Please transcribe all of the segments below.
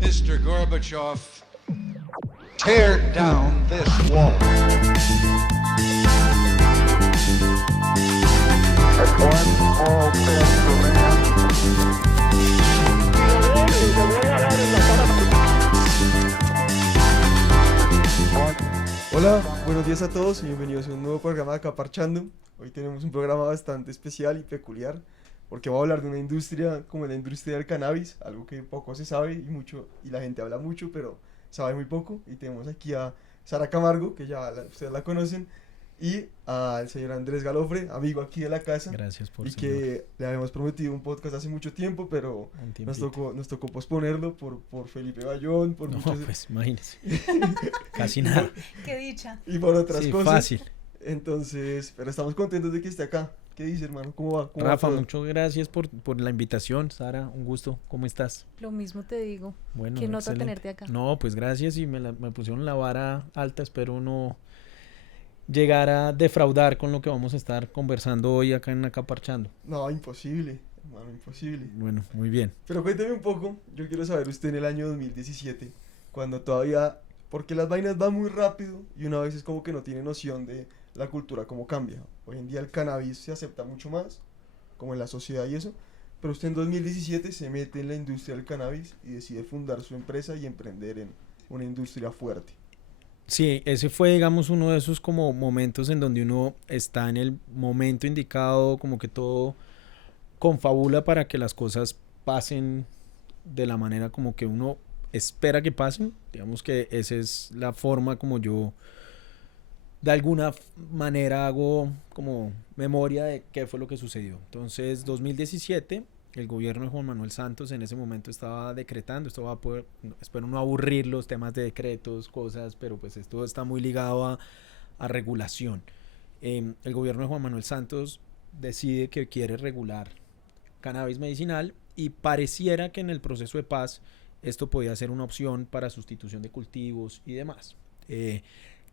Mr. Gorbachev, tear down this wall. That's one small step for man. Hola, buenos días a todos y bienvenidos a un nuevo programa de Acá Parchando. Hoy tenemos un programa bastante especial y peculiar porque vamos a hablar de una industria como la industria del cannabis, algo que poco se sabe y la gente habla mucho, pero sabe muy poco. Y tenemos aquí a Sara Camargo, que ustedes la conocen, y al señor Andrés Galofre, amigo aquí de la casa. Gracias por y que le habíamos prometido un podcast hace mucho tiempo, pero nos tocó posponerlo por Felipe Bayón, por muchos... pues imagínese. Casi nada. Qué dicha. Y por otras cosas. Fácil. Entonces, pero estamos contentos de que esté acá. ¿Qué dice, hermano? ¿Cómo va? Rafa, va todo? muchas gracias por la invitación. Sara, un gusto. ¿Cómo estás? Lo mismo te digo. Bueno, Qué nota excelente. tenerte acá. No, pues gracias y me pusieron la vara alta. Espero no llegar a defraudar con lo que vamos a estar conversando hoy acá en Acá Parchando. No, imposible, hermano, imposible. Bueno, muy bien. Pero cuénteme un poco, yo quiero saber usted en el año 2017, cuando todavía, porque las vainas van muy rápido y una vez es como que no tiene noción de la cultura cómo cambia. Hoy en día el cannabis se acepta mucho más, como en la sociedad y eso, pero usted en 2017 se mete en la industria del cannabis y decide fundar su empresa y emprender en una industria fuerte. Sí, ese fue, digamos, uno de esos como momentos en donde uno está en el momento indicado, como que todo confabula para que las cosas pasen de la manera como que uno espera que pasen. Digamos que esa es la forma como yo de alguna manera hago como memoria de qué fue lo que sucedió. Entonces, 2017, el gobierno de Juan Manuel Santos en ese momento estaba decretando, esto va a poder, espero no aburrir los temas de decretos, cosas, pero pues esto está muy ligado a regulación. El gobierno de Juan Manuel Santos decide que quiere regular cannabis medicinal y pareciera que en el proceso de paz esto podía ser una opción para sustitución de cultivos y demás.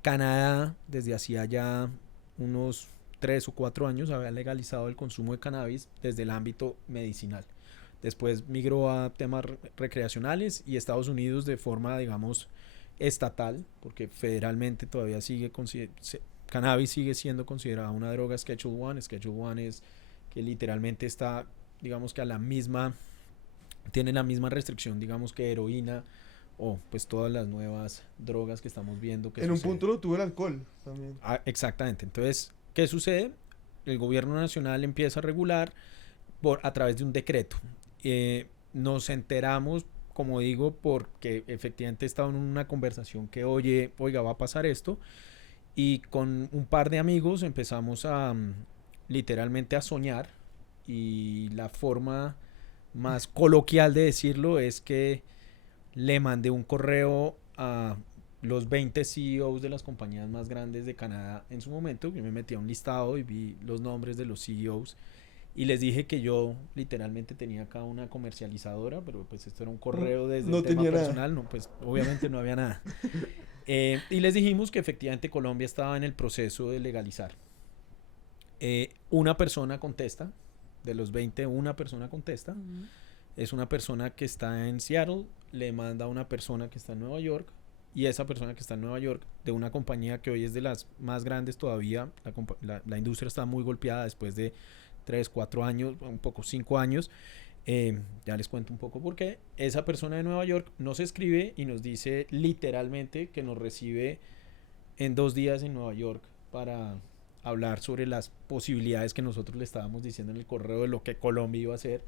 Canadá desde hacía ya unos 3 o 4 años había legalizado el consumo de cannabis desde el ámbito medicinal. Después migró a temas recreacionales y Estados Unidos de forma, digamos, estatal, porque federalmente todavía cannabis sigue siendo considerada una droga Schedule 1. Schedule 1 es que literalmente está, digamos que tiene la misma restricción, digamos, que heroína o pues todas las nuevas drogas que estamos viendo. En un punto lo tuvo el alcohol también. Exactamente. Entonces, ¿qué sucede? El gobierno nacional empieza a regular a través de un decreto. Nos enteramos, como digo, porque efectivamente estaba en una conversación que, oiga, va a pasar esto. Y con un par de amigos empezamos literalmente a soñar. Y la forma más coloquial de decirlo es que le mandé un correo a los 20 CEOs de las compañías más grandes de Canadá en su momento. Yo me metí a un listado y vi los nombres de los CEOs y les dije que yo literalmente tenía acá una comercializadora, pero pues esto era un correo desde el tema personal, no, pues obviamente no había nada. Y les dijimos que efectivamente Colombia estaba en el proceso de legalizar. Una persona contesta, de los 20, una persona contesta. Es una persona que está en Seattle, le manda a una persona que está en Nueva York, y esa persona que está en Nueva York, de una compañía que hoy es de las más grandes todavía, la industria está muy golpeada después de 3, 4 años, un poco 5 años, ya les cuento un poco por qué. Esa persona de Nueva York nos escribe y nos dice literalmente que nos recibe en 2 días en Nueva York para hablar sobre las posibilidades que nosotros le estábamos diciendo en el correo de lo que Colombia iba a hacer.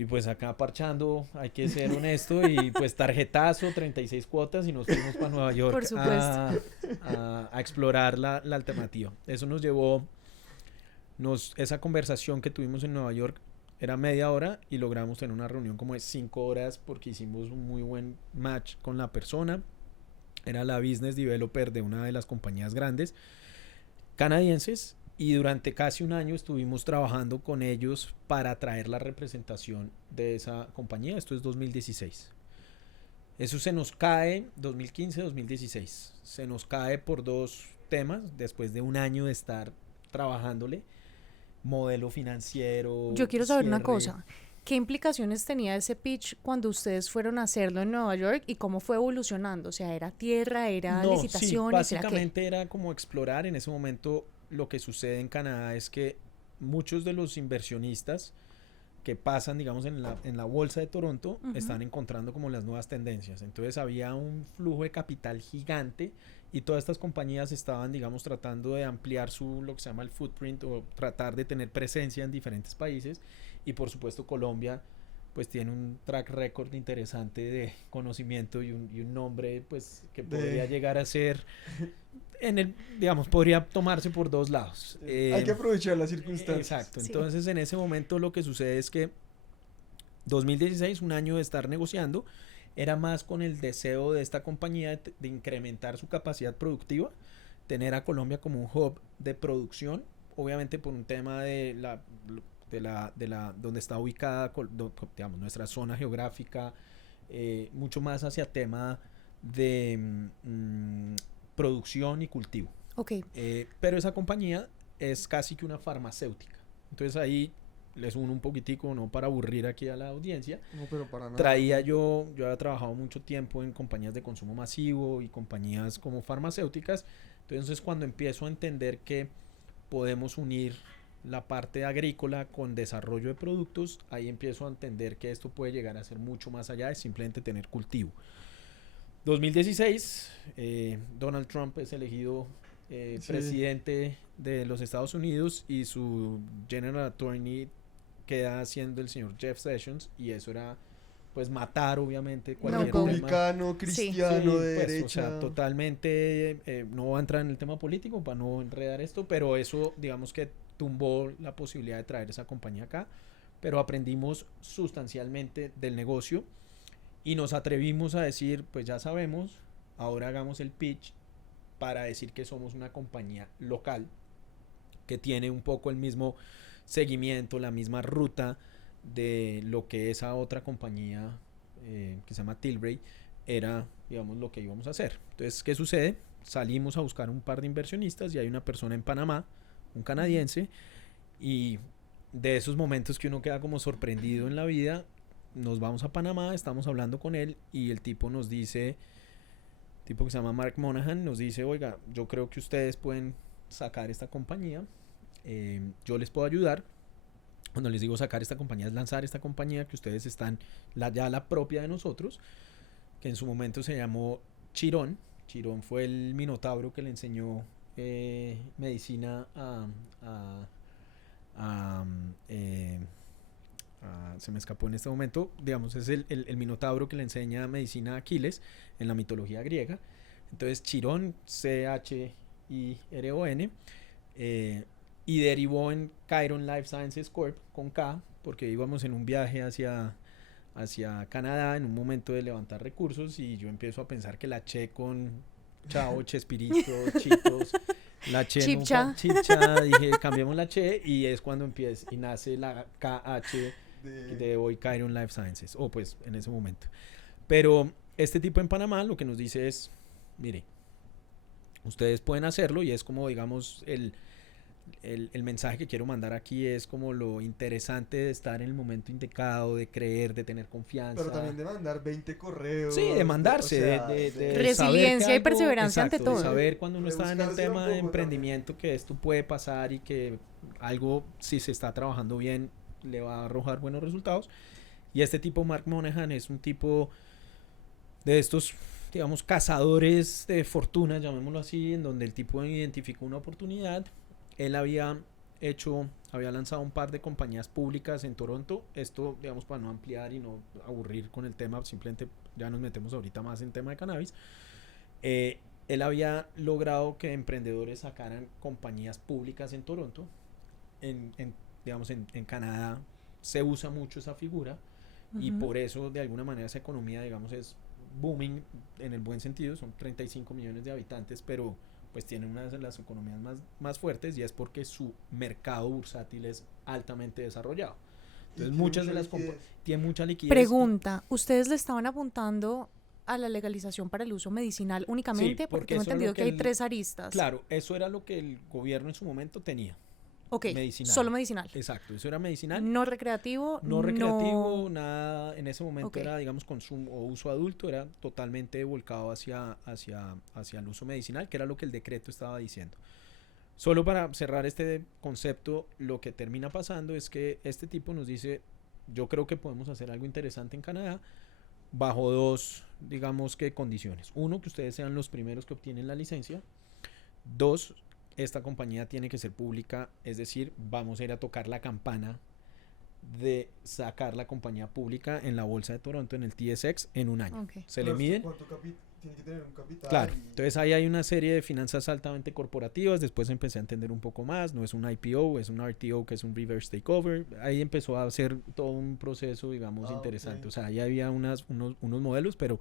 Y pues acá parchando, hay que ser honesto, y pues tarjetazo, 36 cuotas y nos fuimos para Nueva York. Por supuesto. a explorar la alternativa. Eso nos llevó, esa conversación que tuvimos en Nueva York era media hora y logramos tener una reunión como de 5 horas porque hicimos un muy buen match con la persona. Era la business developer de una de las compañías grandes canadienses. Y durante casi un año estuvimos trabajando con ellos para traer la representación de esa compañía. Esto es 2016. Eso se nos cae, 2015-2016. Se nos cae por 2 temas, después de un año de estar trabajándole. Modelo financiero. Yo quiero saber una cosa. ¿Qué implicaciones tenía ese pitch cuando ustedes fueron a hacerlo en Nueva York y cómo fue evolucionando? O sea, ¿era tierra, era No, sí, licitaciones, era qué? básicamente era como explorar. En ese momento lo que sucede en Canadá es que muchos de los inversionistas que pasan, digamos, en la bolsa de Toronto, están encontrando como las nuevas tendencias. Entonces había un flujo de capital gigante y todas estas compañías estaban, digamos, tratando de ampliar lo que se llama el footprint o tratar de tener presencia en diferentes países. Y por supuesto Colombia pues tiene un track record interesante de conocimiento y un nombre pues que podría llegar a ser digamos, podría tomarse por dos lados. Hay que aprovechar las circunstancias. Exacto. Sí. Entonces en ese momento lo que sucede es que 2016, un año de estar negociando, era más con el deseo de esta compañía de incrementar su capacidad productiva, tener a Colombia como un hub de producción, obviamente por un tema de donde está ubicada, digamos, nuestra zona geográfica, mucho más hacia tema de producción y cultivo. Ok, Pero esa compañía es casi que una farmacéutica. Entonces ahí les uno un poquitico, no para aburrir aquí a la audiencia. No, pero para nada. Yo había trabajado mucho tiempo en compañías de consumo masivo y compañías como farmacéuticas. Entonces cuando empiezo a entender que podemos unir la parte agrícola con desarrollo de productos, ahí empiezo a entender que esto puede llegar a ser mucho más allá de simplemente tener cultivo. 2016, Donald Trump es elegido presidente de los Estados Unidos y su General Attorney queda siendo el señor Jeff Sessions, y eso era pues matar obviamente cualquier tema. Republicano, cristiano, Sí, de pues, derecha. o sea, totalmente, no voy a entrar en el tema político para no enredar esto, pero eso digamos que tumbó la posibilidad de traer esa compañía acá, pero aprendimos sustancialmente del negocio y nos atrevimos a decir, pues ya sabemos, ahora hagamos el pitch para decir que somos una compañía local que tiene un poco el mismo seguimiento, la misma ruta de lo que esa otra compañía que se llama Tilray era, digamos, lo que íbamos a hacer. Entonces, ¿qué sucede? Salimos a buscar un par de inversionistas y hay una persona en Panamá, un canadiense, y de esos momentos que uno queda como sorprendido en la vida, nos vamos a Panamá, estamos hablando con él y el tipo nos dice, tipo que se llama Mark Monahan, nos dice, oiga, yo creo que ustedes pueden sacar esta compañía, yo les puedo ayudar. Cuando les digo sacar esta compañía es lanzar esta compañía que ustedes están, ya la propia de nosotros, que en su momento se llamó Chirón. Chirón fue el minotauro que le enseñó medicina se me escapó en este momento, digamos, es el minotauro que le enseña medicina a Aquiles en la mitología griega. Entonces Chirón, Chiron, y derivó en Chiron Life Sciences Corp con K, porque íbamos en un viaje hacia Canadá en un momento de levantar recursos y yo empiezo a pensar que la Che con Chao, Chespirito, Chitos, la Che Chipcha. Chipcha, dije cambiemos la Che y es cuando empieza y nace la KH de hoy Chiron Life Sciences, o pues en ese momento. Pero este tipo en Panamá lo que nos dice es, mire, ustedes pueden hacerlo, y es como digamos el mensaje que quiero mandar aquí es como lo interesante de estar en el momento indicado, de creer, de tener confianza. Pero también de mandar 20 correos. Sí, de mandarse, o sea, de Resiliencia saber que y perseverancia ante exacto, todo. de saber cuando uno está en el Rebuscarse tema un de poco emprendimiento que esto puede pasar y que algo, si se está trabajando bien, le va a arrojar buenos resultados. Y este tipo, Mark Monahan, es un tipo de estos, digamos, cazadores de fortuna, llamémoslo así, en donde el tipo identificó una oportunidad. Él había lanzado un par de compañías públicas en Toronto. Esto, digamos, para no ampliar y no aburrir con el tema, simplemente ya nos metemos ahorita más en tema de cannabis. Él había logrado que emprendedores sacaran compañías públicas en Toronto. Digamos, en Canadá se usa mucho esa figura y por eso, de alguna manera, esa economía, digamos, es booming en el buen sentido. Son 35 millones de habitantes, pero pues tiene una de las economías más fuertes, y es porque su mercado bursátil es altamente desarrollado. Entonces muchas de las tienen mucha liquidez. Pregunta, ¿ustedes le estaban apuntando a la legalización para el uso medicinal únicamente? Sí, porque porque tengo eso era entendido lo que que hay tres aristas. Claro, eso era lo que el gobierno en su momento tenía. Ok, medicinal. solo medicinal. Exacto, eso era medicinal. No recreativo. No recreativo, nada, en ese momento Ok. era, digamos, consumo o uso adulto, era totalmente volcado hacia el uso medicinal, que era lo que el decreto estaba diciendo. Solo para cerrar este concepto, lo que termina pasando es que este tipo nos dice, yo creo que podemos hacer algo interesante en Canadá bajo dos, digamos que condiciones. Uno, que ustedes sean los primeros que obtienen la licencia. Dos, esta compañía tiene que ser pública, es decir, vamos a ir a tocar la campana de sacar la compañía pública en la bolsa de Toronto, en el TSX, en un año. Ok. Se le miden. Tiene que tener un capital. Claro, entonces ahí hay una serie de finanzas altamente corporativas, después empecé a entender un poco más, no es un IPO, es un RTO, que es un reverse takeover, ahí empezó a hacer todo un proceso, digamos, interesante, ok. o sea, ahí había unos modelos, pero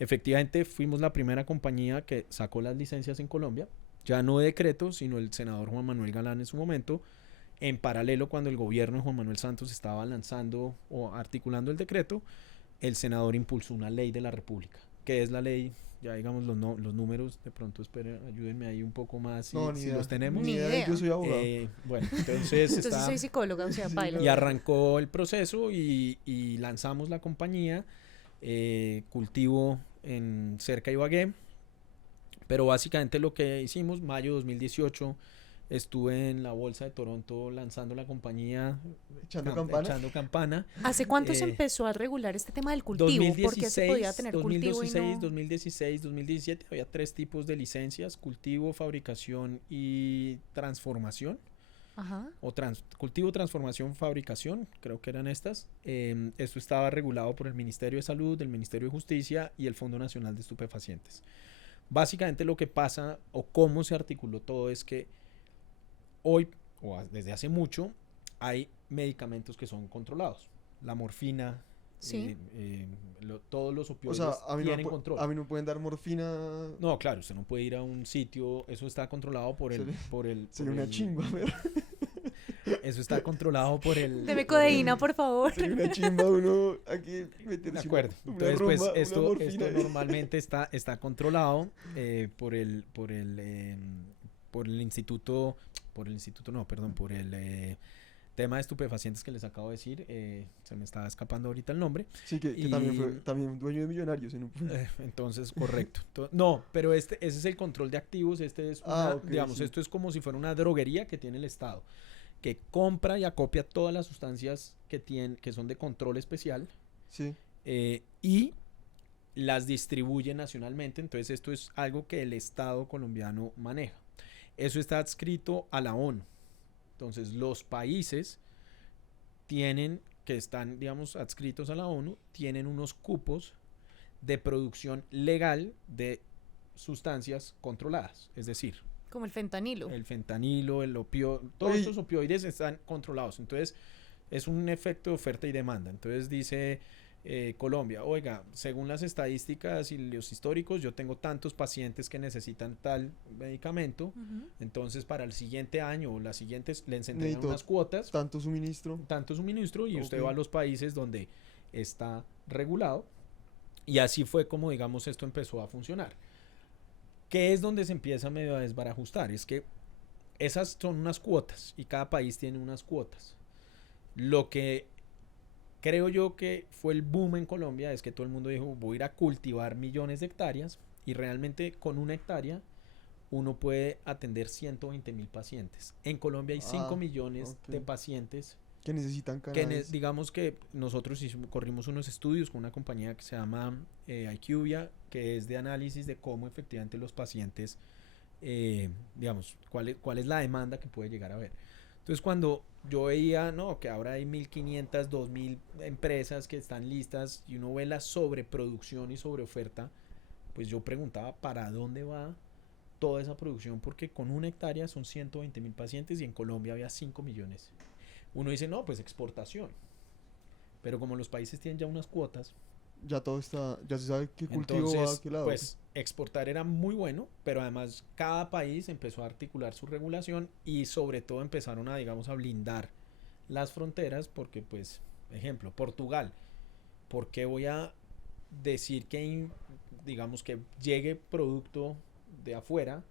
efectivamente fuimos la primera compañía que sacó las licencias en Colombia, ya no de decreto, sino el senador Juan Manuel Galán en su momento, en paralelo cuando el gobierno de Juan Manuel Santos estaba lanzando o articulando el decreto, el senador impulsó una ley de la República, que es la ley, ya digamos los números, de pronto esperen, ayúdenme ahí un poco más si, No, ni si idea. los tenemos. Ni idea. Yo soy abogado. Bueno, entonces Entonces está, soy psicóloga, o sea, Sí, baila. y arrancó el proceso y lanzamos la compañía, cultivo en cerca de Ibagué, pero básicamente lo que hicimos, mayo 2018, estuve en la bolsa de Toronto lanzando la compañía, echando campana. ¿Hace cuánto se Eh, empezó a regular este tema del cultivo? ¿Por qué se podía tener cultivo y 2016, no? 2016, 2017 había 3 tipos de licencias: cultivo, fabricación y transformación. Ajá. O cultivo, transformación, fabricación, creo que eran estas. Esto estaba regulado por el Ministerio de Salud, el Ministerio de Justicia y el Fondo Nacional de Estupefacientes. Básicamente lo que pasa o cómo se articuló todo es que hoy, desde hace mucho, hay medicamentos que son controlados. La morfina, Sí. todos los O opioides sea, tienen control. a mí no pueden dar morfina. No, claro, usted no puede ir a un sitio, eso está controlado por el... Sería una chimba, pero Eso está controlado por el... Deme codeína, por favor. sería una chimba uno aquí meterse De acuerdo. una Entonces, pues rumba, una esto morfina. normalmente está controlado por el instituto, por el tema de estupefacientes que les acabo de decir. Se me estaba escapando ahorita el nombre. Sí, que y- también fue también dueño de Millonarios en un punto. Entonces, correcto. No, pero ese es el control de activos. Este es Ok, digamos, sí. esto es como si fuera una droguería que tiene el Estado, que compra y acopia todas las sustancias que son de control especial, Sí. y las distribuye nacionalmente. Entonces esto es algo que el Estado colombiano maneja. Eso está adscrito a la ONU. Entonces los países que están, digamos, adscritos a la ONU, tienen unos cupos de producción legal de sustancias controladas. Es decir, Como el fentanilo. el fentanilo, el opio, todos Oye. estos opioides están controlados. Entonces, es un efecto de oferta y demanda. Entonces dice Colombia, oiga, según las estadísticas y los históricos, yo tengo tantos pacientes que necesitan tal medicamento. Ujú. Entonces, para el siguiente año o las siguientes, les entregan Necesito unas cuotas, Tanto suministro. tanto suministro, y usted Ok. va a los países donde está regulado. Y así fue como, digamos, esto empezó a funcionar. ¿Qué es donde se empieza medio a desbarajustar? Es que esas son unas cuotas y cada país tiene unas cuotas. Lo que creo yo que fue el boom en Colombia es que todo el mundo dijo, voy a ir a cultivar millones de hectáreas, y realmente con una hectárea uno puede atender 120,000 pacientes. En Colombia hay 5 Ah, millones ok. de pacientes Que necesitan que cannabis. digamos que nosotros corrimos unos estudios con una compañía que se llama IQVIA, que es de análisis de cómo efectivamente los pacientes, digamos, cuál es la demanda que puede llegar a haber. Entonces, cuando yo veía, no, que ahora hay 1.500, 2.000 empresas que están listas, y uno ve la sobreproducción y sobreoferta, pues yo preguntaba, ¿para dónde va toda esa producción? Porque con una hectárea son 120,000 pacientes y en Colombia había 5 millones. Uno dice, no, pues exportación. Pero como los países tienen ya unas cuotas, Ya todo está, ya se sabe qué cultivo va a entonces, qué lado. pues exportar era muy bueno, pero además cada país empezó a articular su regulación y sobre todo empezaron a, digamos, a blindar las fronteras, porque, pues, ejemplo, Portugal, ¿por qué voy a decir que, digamos, que llegue producto de afuera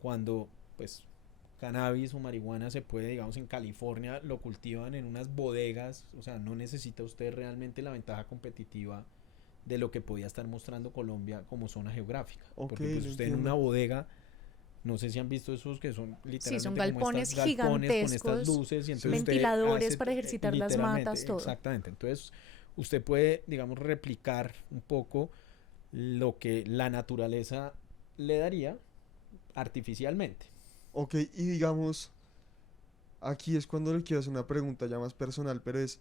cuando, pues, cannabis o marihuana se puede, digamos, en California lo cultivan en unas bodegas, o sea, no necesita usted realmente la ventaja competitiva de lo que podía estar mostrando Colombia como zona geográfica. Ok, Porque pues lo usted en entiendo. una bodega, no sé si han visto esos que son literalmente son como galpones estas galpones con gigantescos, estas luces y entonces usted ventiladores hace, para ejercitar las literalmente, matas, todo. exactamente. Entonces usted puede, digamos, replicar un poco lo que la naturaleza le daría artificialmente. Ok, y digamos, aquí es cuando le quiero hacer una pregunta ya más personal, pero es,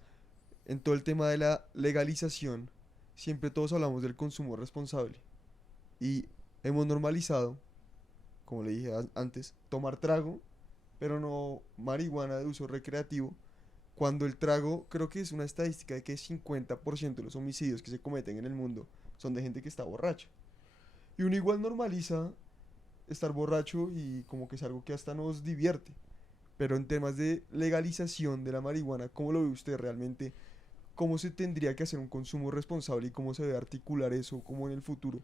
en todo el tema de la legalización, siempre todos hablamos del consumo responsable. Y hemos normalizado, como le dije antes, tomar trago, pero no marihuana de uso recreativo, cuando el trago, creo que es una estadística de que 50% de los homicidios que se cometen en el mundo son de gente que está borracha. Y uno igual normaliza estar borracho y como que es algo que hasta nos divierte. Pero en temas de legalización de la marihuana, ¿cómo lo ve usted realmente? ¿Cómo se tendría que hacer un consumo responsable y cómo se debe articular eso como en el futuro?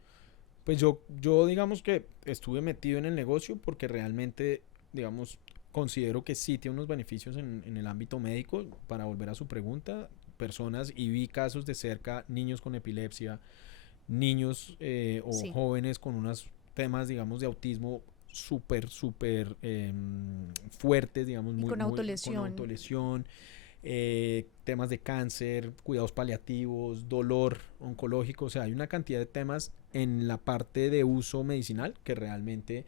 Pues yo digamos que estuve metido en el negocio porque realmente, digamos, considero que sí tiene unos beneficios en el ámbito médico. Para volver a su pregunta, personas, y vi casos de cerca, niños con epilepsia, niños o Sí. jóvenes con unos temas, digamos, de autismo súper fuertes, digamos, Y muy, con muy- autolesión. con autolesión, temas de cáncer, cuidados paliativos, dolor oncológico, o sea, hay una cantidad de temas en la parte de uso medicinal que realmente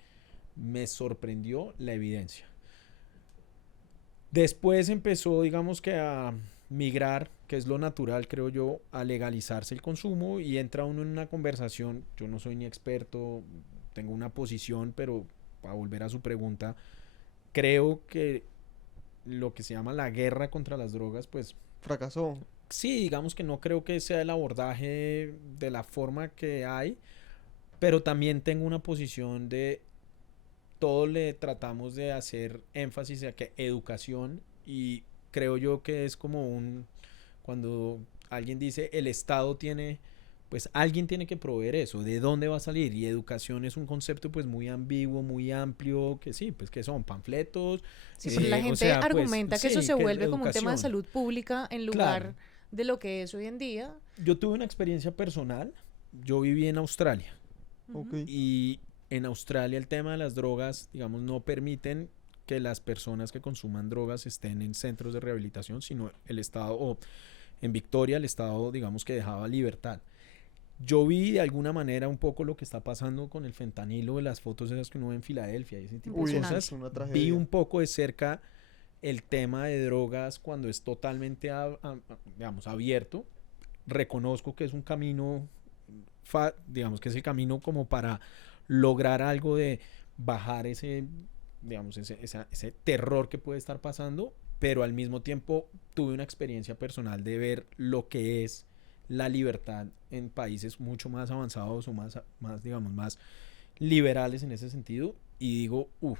me sorprendió la evidencia. Después empezó, digamos que a migrar, que es lo natural, creo yo, a legalizarse el consumo y entra uno en una conversación. Yo no soy ni experto, tengo una posición, pero para volver a su pregunta, creo que lo que se llama la guerra contra las drogas, pues Fracasó. sí, digamos que no creo que sea el abordaje de la forma que hay, pero también tengo una posición de todo le tratamos de hacer énfasis a que educación, y creo yo que es como cuando alguien dice el Estado tiene, pues alguien tiene que proveer eso, de dónde va a salir, y educación es un concepto pues muy ambiguo, muy amplio, que sí, pues que son panfletos. Sí, pero la o gente sea, pues, argumenta que eso sí, se que es vuelve como un tema de educación. salud pública en lugar Claro. de lo que es hoy en día. Yo tuve una experiencia personal, yo viví en Australia. Ok. Y en Australia el tema de las drogas, digamos, no permiten que las personas que consuman drogas estén en centros de rehabilitación, sino el Estado, o en Victoria el Estado, digamos, que dejaba libertad. Yo vi de alguna manera un poco lo que está pasando con el fentanilo, de las fotos esas que uno ve en Filadelfia y ese tipo de Uy, eso Impresionante. cosas. es una Vi tragedia. un poco de cerca el tema de drogas cuando es totalmente, digamos, abierto. Reconozco que es un camino, digamos que es el camino como para lograr algo de bajar ese, digamos, ese terror que puede estar pasando, pero al mismo tiempo tuve una experiencia personal de ver lo que es la libertad en países mucho más avanzados o más digamos, más liberales en ese sentido, y digo, uff,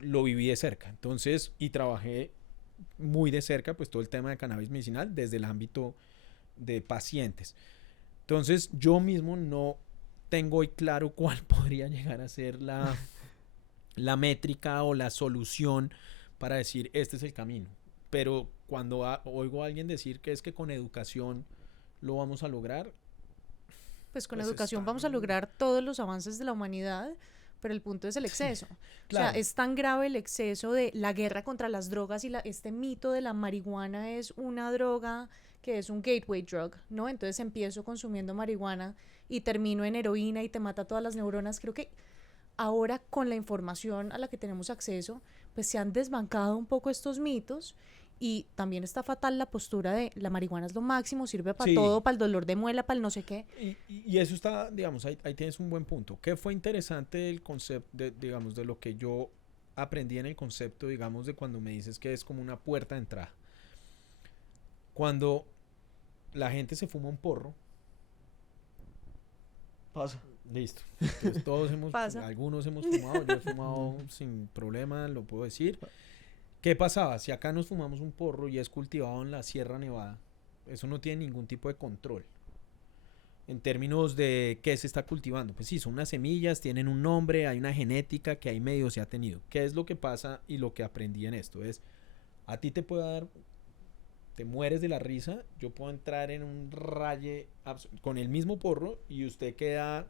lo viví de cerca. Entonces, y trabajé muy de cerca, pues todo el tema de cannabis medicinal desde el ámbito de pacientes. Entonces, yo mismo no tengo hoy claro cuál podría llegar a ser la métrica o la solución para decir este es el camino. Pero cuando oigo a alguien decir que es que con educación lo vamos a lograr, Pues con Pues educación están- vamos a lograr todos los avances de la humanidad, pero el punto es el exceso. claro. O sea, es tan grave el exceso de la guerra contra las drogas y este mito de la marihuana es una droga que es un gateway drug, ¿no? Entonces empiezo consumiendo marihuana y termino en heroína y te mata todas las neuronas. Creo que ahora con la información a la que tenemos acceso, pues se han desbancado un poco estos mitos. Y también está fatal la postura de la marihuana es lo máximo, sirve para Sí. todo, para el dolor de muela, para el no sé qué. Y eso está, digamos, ahí tienes un buen punto. ¿Qué fue interesante del concepto, digamos, de lo que yo aprendí en el concepto, digamos, de cuando me dices que es como una puerta de entrada? Cuando la gente se fuma un porro, Pasa. listo. Entonces todos Pasa. algunos hemos fumado, yo he fumado sin problema, lo puedo decir. ¿Qué pasaba? Si acá nos fumamos un porro y es cultivado en la Sierra Nevada, eso no tiene ningún tipo de control. en términos de qué se está cultivando. Pues sí, son unas semillas, tienen un nombre, hay una genética que ahí medio se ha tenido. ¿Qué es lo que pasa y lo que aprendí en esto? Es, a ti te puede dar, te mueres de la risa, yo puedo entrar en un raye con el mismo porro y usted queda,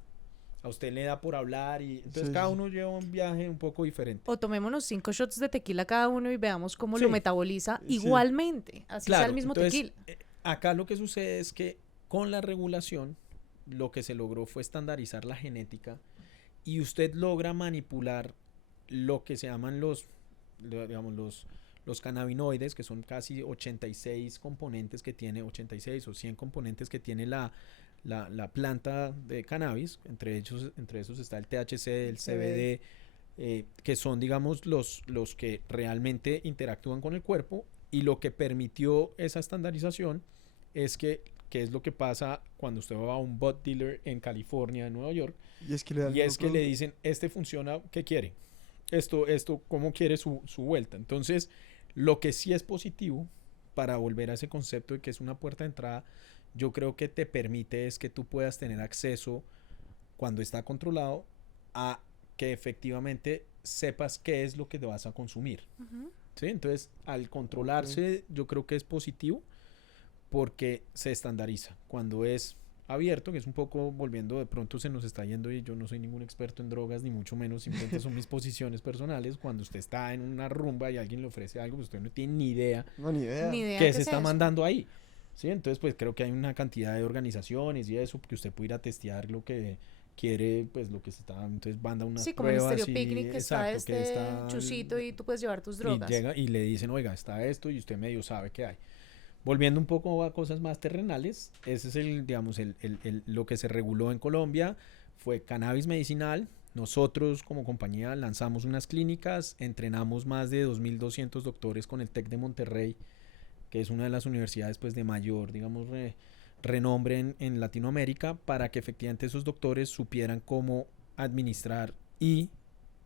a usted le da por hablar y entonces Sí, cada sí. uno lleva un viaje un poco diferente. O tomémonos 5 shots de tequila cada uno y veamos cómo Sí. lo metaboliza Sí. igualmente, así sea el mismo entonces, tequila. acá lo que sucede es que con la regulación lo que se logró fue estandarizar la genética y usted logra manipular lo que se llaman digamos, los cannabinoides, que son casi 86 componentes que tiene, 86 o 100 componentes que tiene la planta de cannabis, entre esos está el THC, el CBD, que son, digamos, los que realmente interactúan con el cuerpo, y lo que permitió esa estandarización es que es lo que pasa cuando usted va a un bud dealer en California, en Nueva York, Y es que le dan y el es que le producto. dicen, este funciona, ¿qué quiere? Esto, ¿cómo quiere su vuelta? Entonces, lo que sí es positivo, para volver a ese concepto de que es una puerta de entrada, yo creo que te permite es que tú puedas tener acceso, cuando está controlado, a que efectivamente sepas qué es lo que te vas a consumir. Ujú. ¿Sí? Entonces, al controlarse, yo creo que es positivo porque se estandariza. Cuando es abierto, que es un poco, volviendo, de pronto se nos está yendo, y yo no soy ningún experto en drogas, ni mucho menos, simplemente son mis posiciones personales. Cuando usted está en una rumba y alguien le ofrece algo, pues usted no tiene ni idea No, ni idea. Ni idea qué qué se es está eso. mandando ahí. ¿Sí? Entonces, pues creo que hay una cantidad de organizaciones y eso, que usted puede ir a testear lo que quiere, pues lo que se está, entonces manda unas Sí, como en pruebas Stereo Picnic, que está exacto, que está chusito y tú puedes llevar tus drogas. y llega y le dicen, oiga, está esto, y usted medio sabe qué hay. Volviendo un poco a cosas más terrenales, ese es digamos, lo que se reguló en Colombia, fue cannabis medicinal. Nosotros como compañía lanzamos unas clínicas, entrenamos más de 2.200 doctores con el TEC de Monterrey, que es una de las universidades, pues, de mayor, digamos, renombre en Latinoamérica, para que efectivamente esos doctores supieran cómo administrar y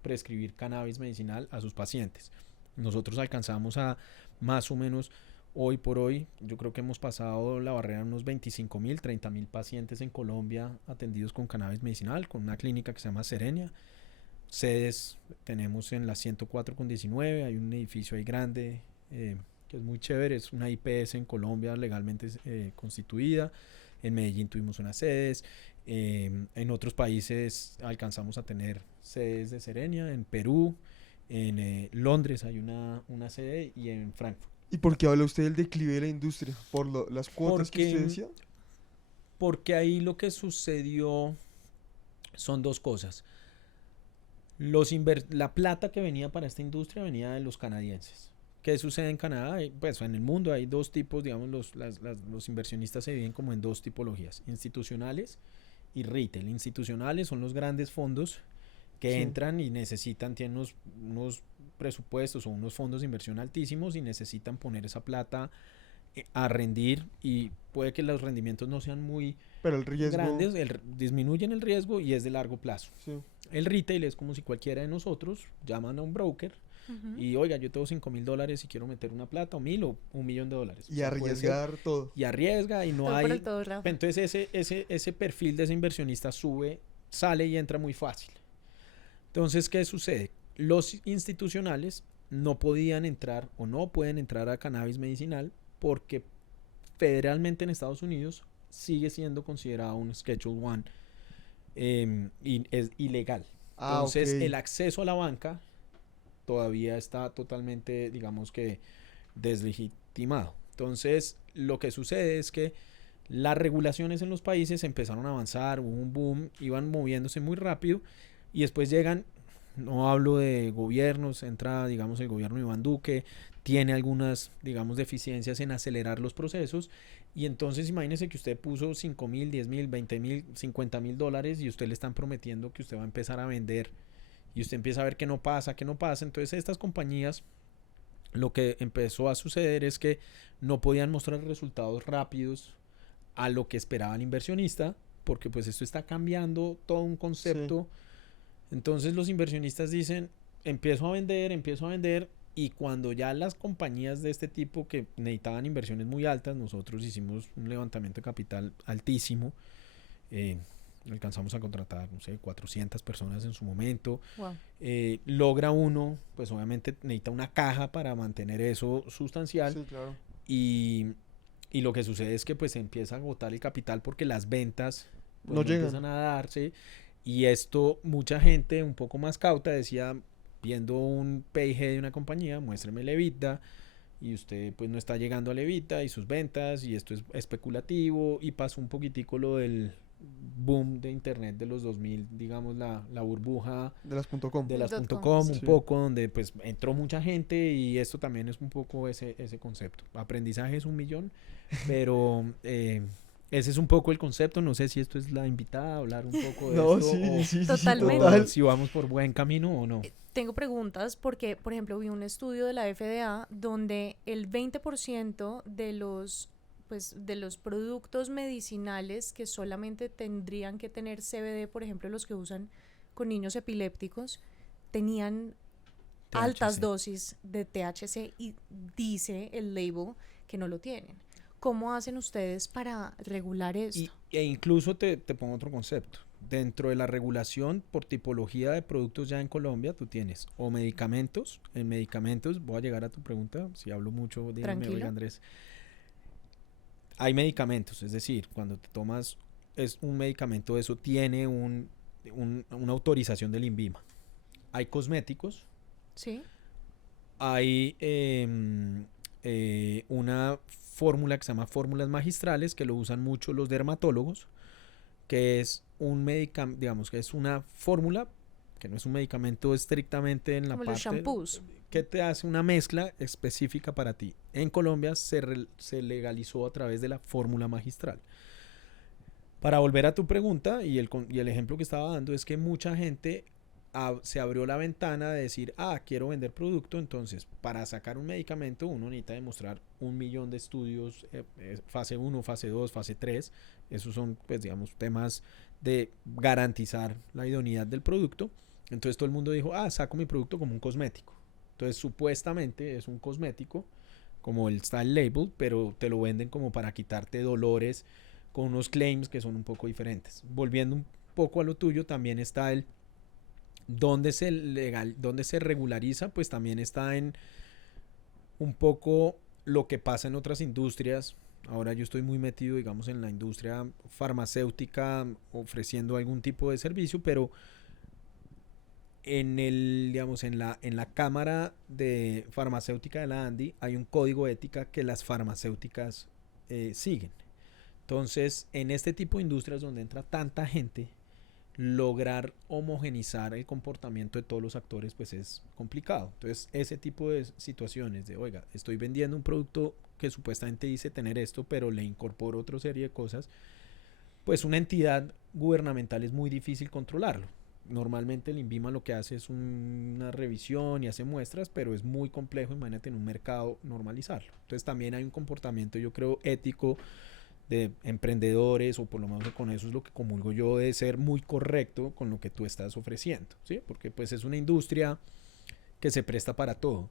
prescribir cannabis medicinal a sus pacientes. Nosotros alcanzamos a más o menos, hoy por hoy, yo creo que hemos pasado la barrera de unos 25.000, 30.000 pacientes en Colombia atendidos con cannabis medicinal, con una clínica que se llama Serenia. Sedes tenemos en la 104 con 19, hay un edificio ahí grande, que es muy chévere, es una IPS en Colombia legalmente constituida. En Medellín tuvimos unas sedes, en otros países alcanzamos a tener sedes de Serenia, en Perú, en Londres hay una sede, y en Frankfurt. ¿Y por qué habla usted del declive de la industria? ¿Por las cuotas que Porque- usted decía? Porque ahí lo que sucedió son dos cosas. La plata que venía para esta industria venía de los canadienses. ¿Qué sucede en Canadá? Pues en el mundo hay dos tipos, digamos, los inversionistas se dividen como en dos tipologías: institucionales y retail. Institucionales son los grandes fondos que Sí. entran y necesitan, tienen unos presupuestos o unos fondos de inversión altísimos y necesitan poner esa plata a rendir, y puede que los rendimientos no sean muy Pero el riesgo... grandes, disminuyen el riesgo y es de largo plazo. Sí. El retail es como si cualquiera de nosotros llaman a un broker Ujú. y, oiga, yo tengo $5.000 y quiero meter una plata, o 1.000 o $1.000.000. Y O sea, puede ser- arriesgar todo. y arriesga, y no Todo hay... por el todo, Rafa. Entonces ese perfil de ese inversionista sube, sale y entra muy fácil. Entonces, ¿qué sucede? Los institucionales no podían entrar o no pueden entrar a cannabis medicinal porque federalmente en Estados Unidos sigue siendo considerado un Schedule One, y es ilegal. Ah, Entonces, ok. el acceso a la banca todavía está totalmente, digamos que, deslegitimado. Entonces, lo que sucede es que las regulaciones en los países empezaron a avanzar, hubo un boom, iban moviéndose muy rápido, y después llegan, no hablo de gobiernos, entra, digamos, el gobierno de Iván Duque, tiene algunas, digamos, deficiencias en acelerar los procesos, y entonces imagínese que usted puso 5.000, 10.000, 20.000, $50.000, y usted le están prometiendo que usted va a empezar a vender, y usted empieza a ver que no pasa, entonces estas compañías, lo que empezó a suceder es que no podían mostrar resultados rápidos a lo que esperaba el inversionista, porque pues esto está cambiando todo un concepto. Entonces los inversionistas dicen, empiezo a vender, y cuando ya las compañías de este tipo que necesitaban inversiones muy altas, nosotros hicimos un levantamiento de capital altísimo, Alcanzamos a contratar, no sé, 400 personas en su momento. Wow. Logra uno, pues obviamente necesita una caja para mantener eso sustancial. Sí, claro. Y lo que sucede es que pues se empieza a agotar el capital porque las ventas pues, No llegan. empiezan a darse. Y esto, mucha gente un poco más cauta decía, viendo un P&G de una compañía, muéstreme el EBITDA, y usted pues no está llegando al EBITDA y sus ventas, y esto es especulativo, y pasó un poquitico lo del boom de internet de los 2000, digamos la burbuja De las .com. de las .com, .com, sí. un poco, donde pues entró mucha gente, y esto también es un poco ese concepto. Aprendizaje es 1.000.000, pero ese es un poco el concepto. No sé si esto es la invitada a hablar un poco de No, esto, sí, Totalmente. total. o si vamos por buen camino o no. Tengo preguntas porque, por ejemplo, vi un estudio de la FDA donde el 20% de los productos medicinales que solamente tendrían que tener CBD, por ejemplo, los que usan con niños epilépticos, tenían altas THC. dosis de THC y dice el label que no lo tienen. ¿Cómo hacen ustedes para regular esto? E incluso te pongo otro concepto. Dentro de la regulación por tipología de productos ya en Colombia, tú tienes o medicamentos. En medicamentos, voy a llegar a tu pregunta, si hablo mucho, dígame, Tranquilo. oiga, Andrés. Hay medicamentos, es decir, cuando te tomas es un medicamento, eso tiene una autorización del INVIMA. Hay cosméticos, ¿Sí? hay una fórmula que se llama fórmulas magistrales, que lo usan mucho los dermatólogos, que es un medicamento, digamos que es una fórmula, que no es un medicamento estrictamente en la Como parte... los shampoos. Que te hace una mezcla específica para ti. En Colombia se legalizó a través de la fórmula magistral. Para volver a tu pregunta, y el ejemplo que estaba dando es que mucha gente se abrió la ventana de decir, quiero vender producto. Entonces, para sacar un medicamento uno necesita demostrar 1.000.000 de estudios, fase 1, fase 2, fase 3. Esos son, pues, digamos, temas de garantizar la idoneidad del producto. Entonces todo el mundo dijo, saco mi producto como un cosmético. Entonces supuestamente es un cosmético, como está el label, pero te lo venden como para quitarte dolores, con unos claims que son un poco diferentes. Volviendo un poco a lo tuyo, también está el donde se regulariza, pues también está en un poco lo que pasa en otras industrias. Ahora yo estoy muy metido, digamos, en la industria farmacéutica, ofreciendo algún tipo de servicio, pero digamos, en la cámara de farmacéutica de la ANDI hay un código de ética que las farmacéuticas siguen. Entonces, en este tipo de industrias donde entra tanta gente, lograr homogenizar el comportamiento de todos los actores pues es complicado. Entonces, ese tipo de situaciones de, oiga, estoy vendiendo un producto que supuestamente dice tener esto, pero le incorporo otra serie de cosas, pues una entidad gubernamental es muy difícil controlarlo. Normalmente el INVIMA lo que hace es una revisión y hace muestras, pero es muy complejo, imagínate, en un mercado normalizarlo. Entonces también hay un comportamiento, yo creo, ético de emprendedores, o por lo menos con eso es lo que comulgo yo, de ser muy correcto con lo que tú estás ofreciendo, ¿sí? Porque pues es una industria que se presta para todo.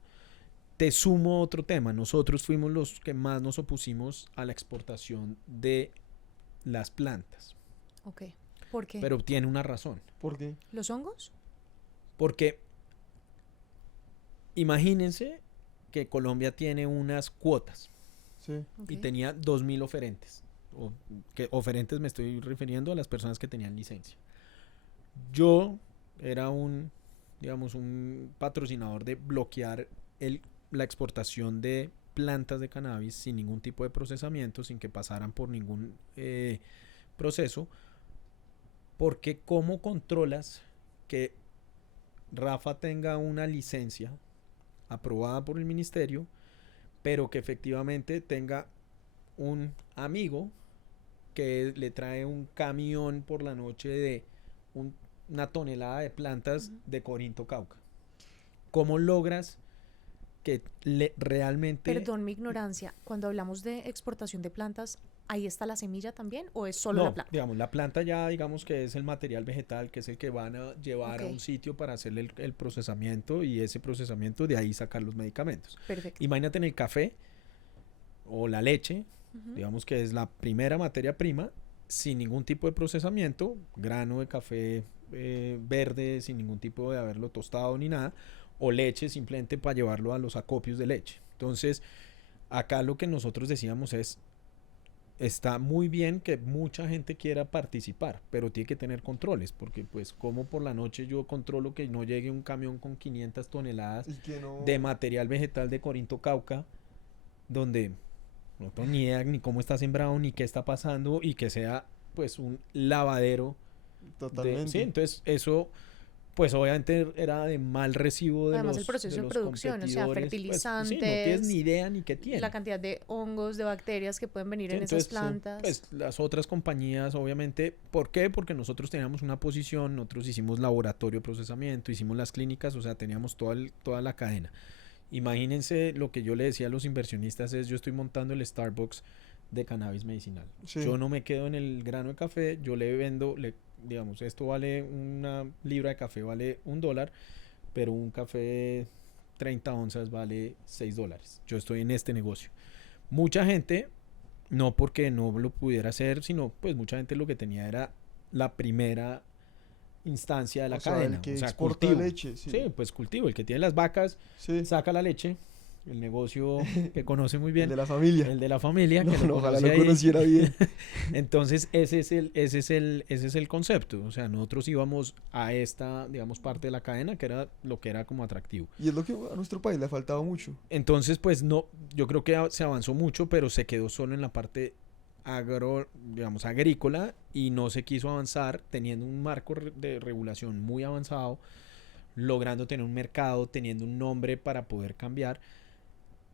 Te sumo otro tema, nosotros fuimos los que más nos opusimos a la exportación de las plantas. Ok. ¿Por qué? Pero tiene una razón. ¿Por qué? ¿Los hongos? Porque imagínense que Colombia tiene unas cuotas Sí. Ok. y tenía 2.000 oferentes. Que oferentes me estoy refiriendo a las personas que tenían licencia. Yo era un patrocinador de bloquear la exportación de plantas de cannabis sin ningún tipo de procesamiento, sin que pasaran por ningún proceso. Porque ¿cómo controlas que Rafa tenga una licencia aprobada por el ministerio, pero que efectivamente tenga un amigo que le trae un camión por la noche de una tonelada de plantas de Corinto, Cauca? ¿Cómo logras que realmente... Perdón mi ignorancia, cuando hablamos de exportación de plantas, ¿ahí está la semilla también o es solo la planta? Digamos, la planta ya, digamos que es el material vegetal, que es el que van a llevar a un sitio para hacerle el procesamiento, y ese procesamiento de ahí sacar los medicamentos. Perfecto. Imagínate en el café o la leche, digamos que es la primera materia prima, sin ningún tipo de procesamiento, grano de café verde sin ningún tipo de haberlo tostado ni nada, o leche simplemente para llevarlo a los acopios de leche. Entonces, acá lo que nosotros decíamos es, está muy bien que mucha gente quiera participar, pero tiene que tener controles, porque pues como por la noche yo controlo que no llegue un camión con 500 toneladas Y que no... de material vegetal de Corinto Cauca, donde no tengo ni idea ni cómo está sembrado, ni qué está pasando, y que sea pues un lavadero. Totalmente. Sí, entonces eso pues obviamente era de mal recibo de Además, los el proceso de los producción, o sea, competidores, pues, sí, no tienes fertilizantes, ni idea ni qué tiene. la cantidad de hongos, de bacterias que pueden venir Sí, en entonces, esas plantas. pues las otras compañías, obviamente, ¿por qué? Porque nosotros teníamos una posición, nosotros hicimos laboratorio de procesamiento, hicimos las clínicas, o sea, teníamos toda la cadena. Imagínense lo que yo le decía a los inversionistas es, yo estoy montando el Starbucks de cannabis medicinal. Sí. Yo no me quedo en el grano de café, yo le vendo, digamos, esto vale, una libra de café vale $1, pero un café 30 onzas vale $6. Yo estoy en este negocio. Mucha gente, no porque no lo pudiera hacer, sino pues mucha gente lo que tenía era la primera instancia de la O sea, cadena, el que o sea, exporta cultivo. leche, sí. Sí, pues cultivo, el que tiene las vacas, Sí. saca la leche, el negocio que conoce muy bien, El de la familia. el de la familia, No, que lo no, ojalá conoce lo ahí. conociera bien. Entonces ese es el concepto, o sea, nosotros íbamos a esta, digamos, parte de la cadena que era lo que era como atractivo. Y es lo que a nuestro país le ha faltado mucho. Entonces, pues no, yo creo que se avanzó mucho, pero se quedó solo en la parte digamos, agrícola, y no se quiso avanzar teniendo un marco de regulación muy avanzado, logrando tener un mercado, teniendo un nombre para poder cambiar.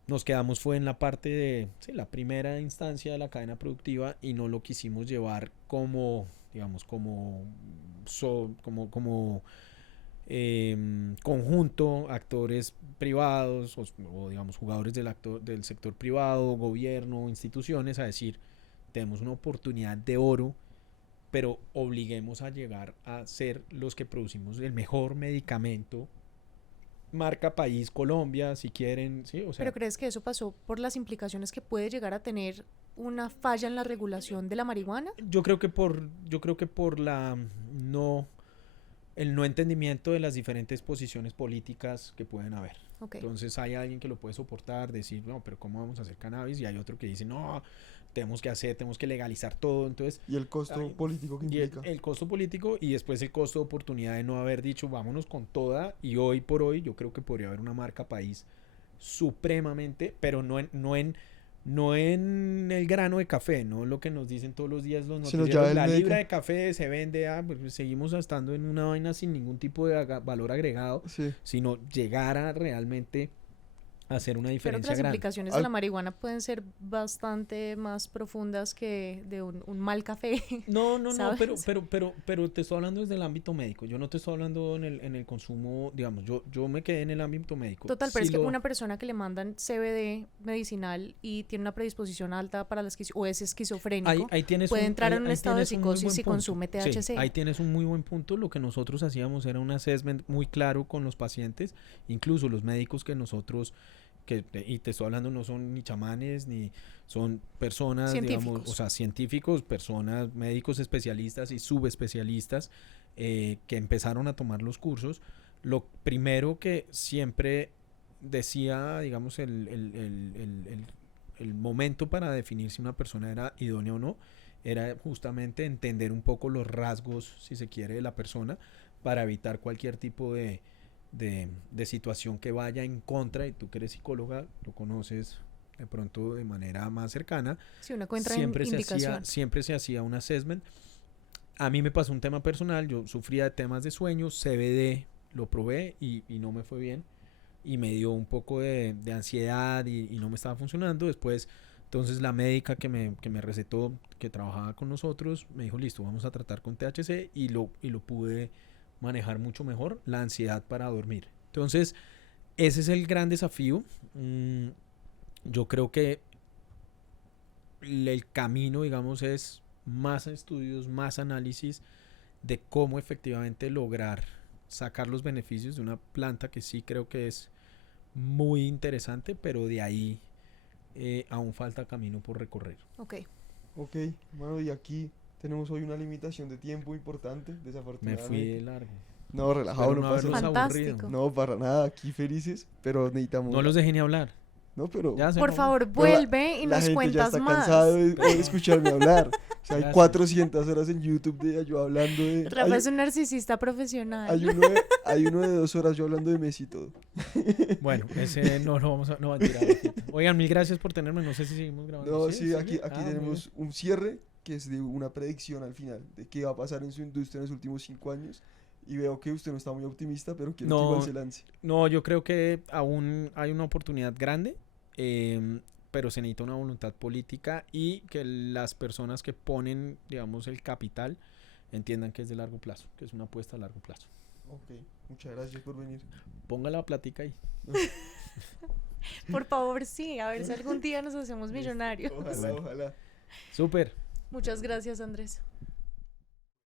Nos quedamos fue en la parte de la primera instancia de la cadena productiva, y no lo quisimos llevar como, digamos, como conjunto, actores privados o digamos jugadores del sector privado, gobierno, instituciones, a decir, tenemos una oportunidad de oro, pero obliguemos a llegar a ser los que producimos el mejor medicamento, marca país Colombia, si quieren, sí, o sea. ¿Pero crees que eso pasó por las implicaciones que puede llegar a tener una falla en la regulación de la marihuana? Yo creo que por el no entendimiento de las diferentes posiciones políticas que pueden haber. Okay. Entonces hay alguien que lo puede soportar, decir, no, pero ¿cómo vamos a hacer cannabis? Y hay otro que dice, no, tenemos que legalizar todo. Entonces, Y el costo político que y implica. el costo político, y después el costo de oportunidad de no haber dicho, vámonos con toda. Y hoy por hoy yo creo que podría haber una marca país supremamente, pero no en el grano de café, no lo que nos dicen todos los días los Sino noticieros, ya la el libra meca. de café se vende, pues seguimos estando en una vaina sin ningún tipo de valor agregado, Sí. sino llegar a realmente hacer una Creo que diferencia las grande. implicaciones de la marihuana pueden ser bastante más profundas que de un mal café. No, ¿sabes? pero te estoy hablando desde el ámbito médico. Yo no te estoy hablando en el consumo, digamos, yo me quedé en el ámbito médico. Total, pero Si es que una persona que le mandan CBD medicinal y tiene una predisposición alta para la o es esquizofrénico, ahí tienes puede entrar en un ahí estado de tienes un muy psicosis buen si punto. consume THC. Sí, ahí tienes un muy buen punto. Lo que nosotros hacíamos era un assessment muy claro con los pacientes, incluso los médicos que nosotros, y te estoy hablando, no son ni chamanes, ni son personas, digamos, o sea, científicos, personas, médicos especialistas y subespecialistas, que empezaron a tomar los cursos. Lo primero que siempre decía, digamos, el momento para definir si una persona era idónea o no, era justamente entender un poco los rasgos, si se quiere, de la persona, para evitar cualquier tipo de situación que vaya en contra, y tú que eres psicóloga, lo conoces de pronto de manera más cercana. Sí, una cuenta siempre se hacía un assessment. A mí me pasó un tema personal, yo sufría de temas de sueño, CBD lo probé y no me fue bien, y me dio un poco de ansiedad y no me estaba funcionando. Después, entonces la médica que me recetó, que trabajaba con nosotros, me dijo, listo, vamos a tratar con THC, y lo pude manejar mucho mejor, la ansiedad para dormir. Entonces, ese es el gran desafío. Yo creo que el camino, digamos, es más estudios, más análisis de cómo efectivamente lograr sacar los beneficios de una planta que sí creo que es muy interesante, pero de ahí aún falta camino por recorrer. Ok. Ok, bueno, y aquí Tenemos hoy una limitación de tiempo importante, Me desafortunadamente. fui de largo. No, relajado, Espero no no pasa haberlos nada. Fantástico. aburrido. No, para nada, aquí felices, pero necesitamos... No los dejé ni hablar. No, pero... Ya se Por acabó. favor, Pero vuelve y la nos gente ya cuentas está más. cansado de Pero- escucharme hablar. O sea, hay Gracias. 400 horas en YouTube de yo hablando de... Rafa es un narcisista profesional. Hay uno de 2 horas yo hablando de Messi y todo. Bueno, ese no lo vamos a... No, mentira, Rafita. Oigan, mil gracias por tenerme. No sé si seguimos grabando. No, sí, aquí ¿sigue? Ah, muy tenemos un cierre que es de una predicción al final de qué va a pasar en su industria en los últimos 5 años. Y veo que usted no está muy optimista, pero quiero que No. igual se lance. No, yo creo que aún hay una oportunidad grande, pero se necesita una voluntad política y que las personas que ponen, digamos, el capital entiendan que es de largo plazo, que es una apuesta a largo plazo. Ok, muchas gracias por venir. Ponga la platica ahí. Por favor, sí, a ver si algún día nos hacemos millonarios. Ojalá, Bueno. ojalá. Súper. Muchas gracias, Andrés.